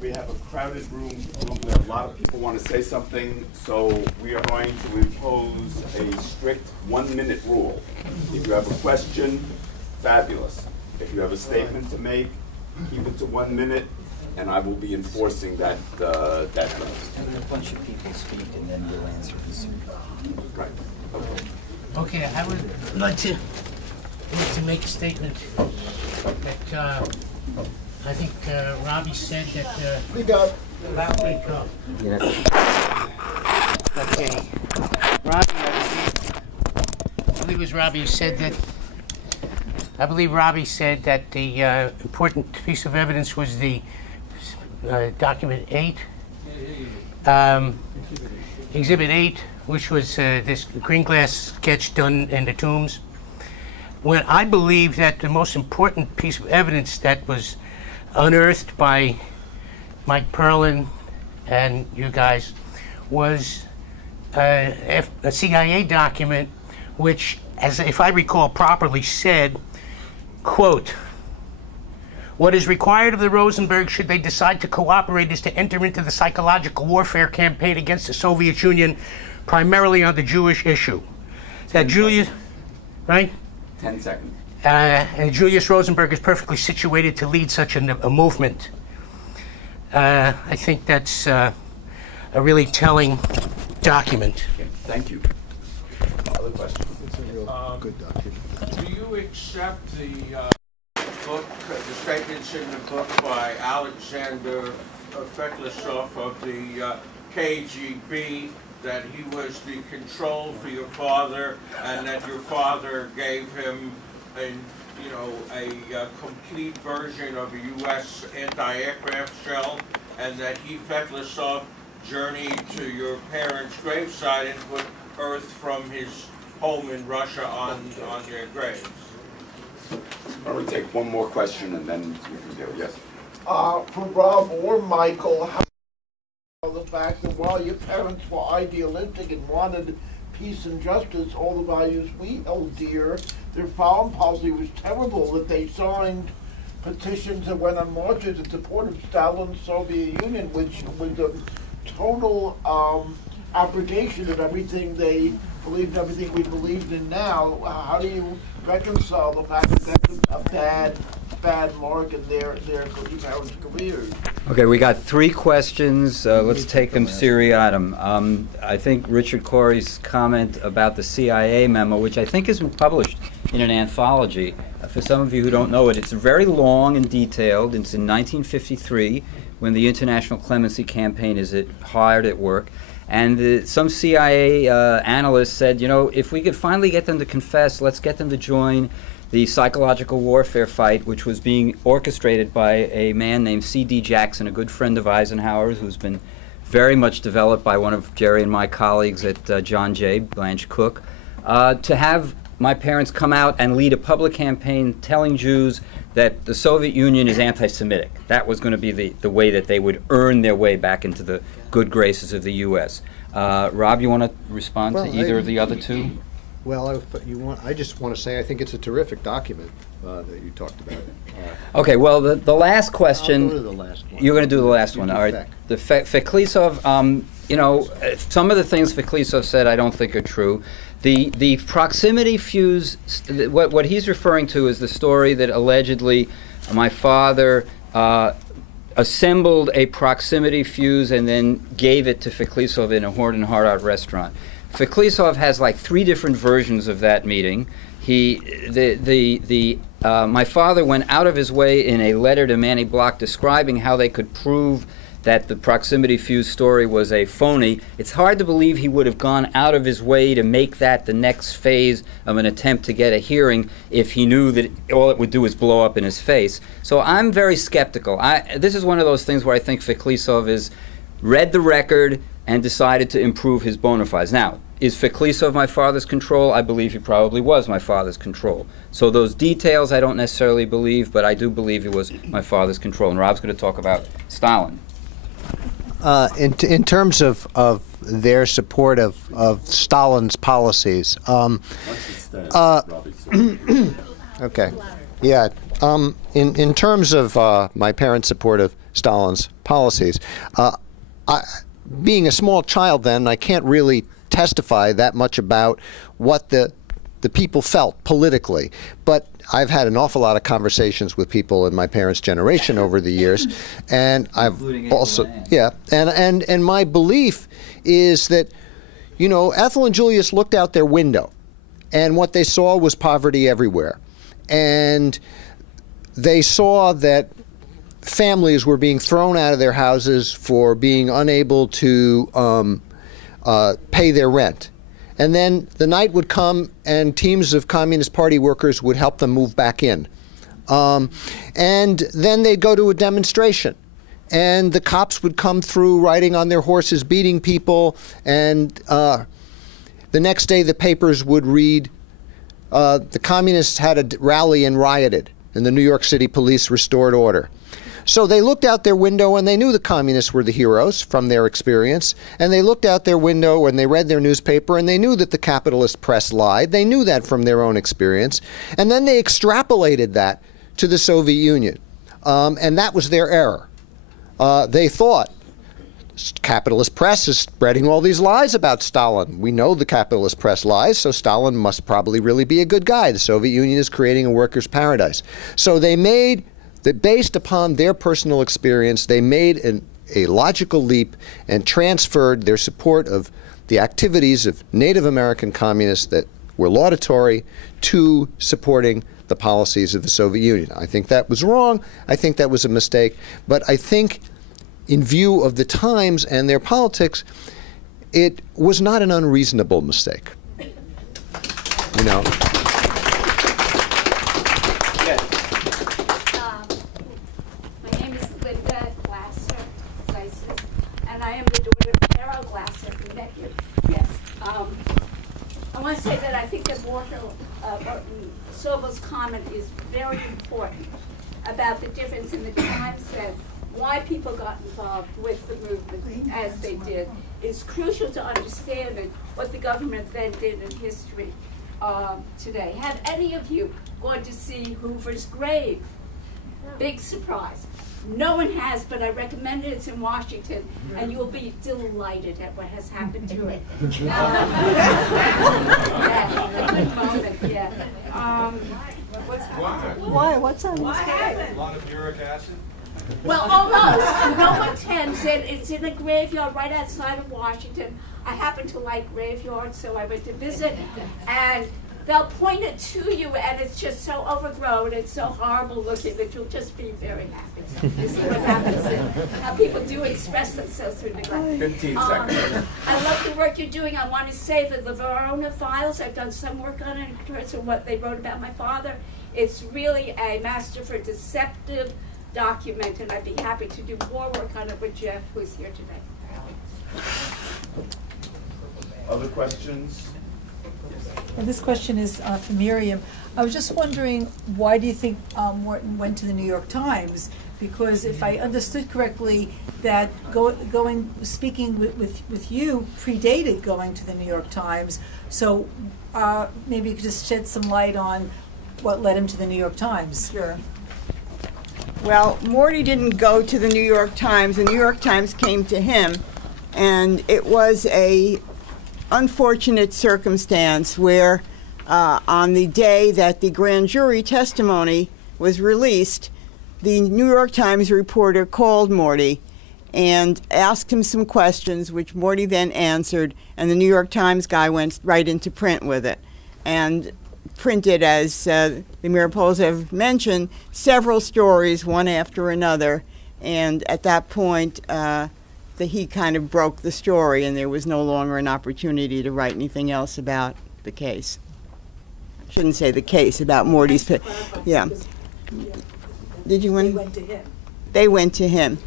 We have a crowded room. We have a lot of people want to say something, so we are going to impose a strict 1-minute rule. If you have a question, fabulous. If you have a statement to make, keep it to 1 minute, and I will be enforcing that limit. And a bunch of people speak, and then you'll answer this. Right. Okay. Okay, I would like to make a statement that I think Robbie said that. We got. Okay. Robbie, I believe it was Robbie said that. I believe Robbie said that the important piece of evidence was the document 8, Exhibit 8, which was this green glass sketch done in the tombs. When I believe that the most important piece of evidence that was unearthed by Mike Perlin and you guys was a CIA document which, as if I recall properly, said, quote, "What is required of the Rosenbergs should they decide to cooperate is to enter into the psychological warfare campaign against the Soviet Union, primarily on the Jewish issue." That Julius, right? 10 seconds. And Julius Rosenberg is perfectly situated to lead such a movement. I think that's a really telling document. Okay. Thank you. Other questions? It's a real good document. Do you accept the book, the statements in the book by Alexander Feklisov of the KGB, that he was the control for your father, and that your father gave him a complete version of a U.S. anti-aircraft shell, and that he, Feklisov, journeyed to your parents' gravesite and put earth from his home in Russia on their graves? Why don't we take one more question and then you can deal. Yes. For Rob or Michael, how the fact that while your parents were idealistic and wanted peace and justice, all the values we held dear, their foreign policy was terrible, that they signed petitions and went on marches in support of Stalin's Soviet Union, which was a total abrogation of everything they believed, everything we believed in now. How do you reconcile the fact that that's a bad mark in their parents' careers? Okay, we got 3 questions. Let's take them seriatim. I think Richard Corey's comment about the CIA memo, which I think has been published in an anthology. For some of you who don't know it, it's very long and detailed. It's in 1953 when the International Clemency Campaign is hard at work. And some CIA analysts said, you know, if we could finally get them to confess, let's get them to join the psychological warfare fight, which was being orchestrated by a man named C.D. Jackson, a good friend of Eisenhower's, who's been very much developed by one of Jerry and my colleagues at John Jay, Blanche Cook, to have my parents come out and lead a public campaign telling Jews that the Soviet Union is anti-Semitic. That was going to be the way that they would earn their way back into the good graces of the U.S. Rob, you want to respond to either of the other two? Well, I just want to say I think it's a terrific document that you talked about. Okay, well, the last question. I'll go to the last one. You're going to do the last one, all right. The Feklisov, you know, some of the things Feklisov said I don't think are true. The proximity fuse, what he's referring to is the story that allegedly my father assembled a proximity fuse and then gave it to Feklisov in a Horn and Hardart restaurant. Feklisov has like 3 different versions of that meeting. My father went out of his way in a letter to Manny Block describing how they could prove that the proximity fuse story was a phony. It's hard to believe he would have gone out of his way to make that the next phase of an attempt to get a hearing if he knew that all it would do is blow up in his face. So I'm very skeptical. This is one of those things where I think Feklisov has read the record and decided to improve his bona fides. Now, is Feklisov my father's control? I believe he probably was my father's control. So those details I don't necessarily believe, but I do believe he was my father's control. And Rob's going to talk about Stalin. In terms of their support of Stalin's policies, okay, yeah. In terms of my parents' support of Stalin's policies. Being a small child then, I can't really testify that much about what the people felt politically, but I've had an awful lot of conversations with people in my parents' generation over the years, and I've also, yeah, and my belief is that, you know, Ethel and Julius looked out their window, and what they saw was poverty everywhere, and they saw that families were being thrown out of their houses for being unable to pay their rent. And then the night would come and teams of Communist Party workers would help them move back in. And then they'd go to a demonstration. And the cops would come through riding on their horses, beating people. And the next day the papers would read, the communists had a rally and rioted. And the New York City police restored order. So they looked out their window and they knew the communists were the heroes from their experience. And they looked out their window and they read their newspaper and they knew that the capitalist press lied. They knew that from their own experience. And then they extrapolated that to the Soviet Union. And that was their error. They thought, capitalist press is spreading all these lies about Stalin. We know the capitalist press lies, so Stalin must probably really be a good guy. The Soviet Union is creating a workers' paradise. So they made that, based upon their personal experience, they made a logical leap and transferred their support of the activities of Native American communists that were laudatory to supporting the policies of the Soviet Union. I think that was wrong. I think that was a mistake. But I think, in view of the times and their politics, it was not an unreasonable mistake. You know. I want to say that I think that Walter Sobel's comment is very important about the difference in the time set, why people got involved with the movement as they did. It's crucial to understanding what the government then did in history today. Have any of you gone to see Hoover's grave? Big surprise. No one has, but I recommend it. It's in Washington, and you will be delighted at what has happened to it. Yeah, a good moment, yeah. Why? What's on this A lot of uric acid? Well, almost. No one tends it. It's in a graveyard right outside of Washington. I happen to like graveyards, so I went to visit, and they'll point it to you, and it's just so overgrown and so horrible looking that you'll just be very happy. You see what happens and how people do express themselves through neglect. 15 seconds. I love the work you're doing. I want to say that the Verona Files, I've done some work on it in terms of what they wrote about my father. It's really a master for deceptive document, and I'd be happy to do more work on it with Jeff, who's here today. Other questions? And this question is for Miriam. I was just wondering, why do you think Morton went to the New York Times? Because if I understood correctly, that speaking with you predated going to the New York Times. So maybe you could just shed some light on what led him to the New York Times. Sure. Well, Morty didn't go to the New York Times. The New York Times came to him, and it was a unfortunate circumstance where on the day that the grand jury testimony was released, the New York Times reporter called Morty and asked him some questions, which Morty then answered, and the New York Times guy went right into print with it and printed, as the Mariposa mentioned, several stories, one after another, and at that point he kind of broke the story, and there was no longer an opportunity to write anything else about the case. I shouldn't say the case, about Morty's. Yeah. Did you want? They went to him. They went to him.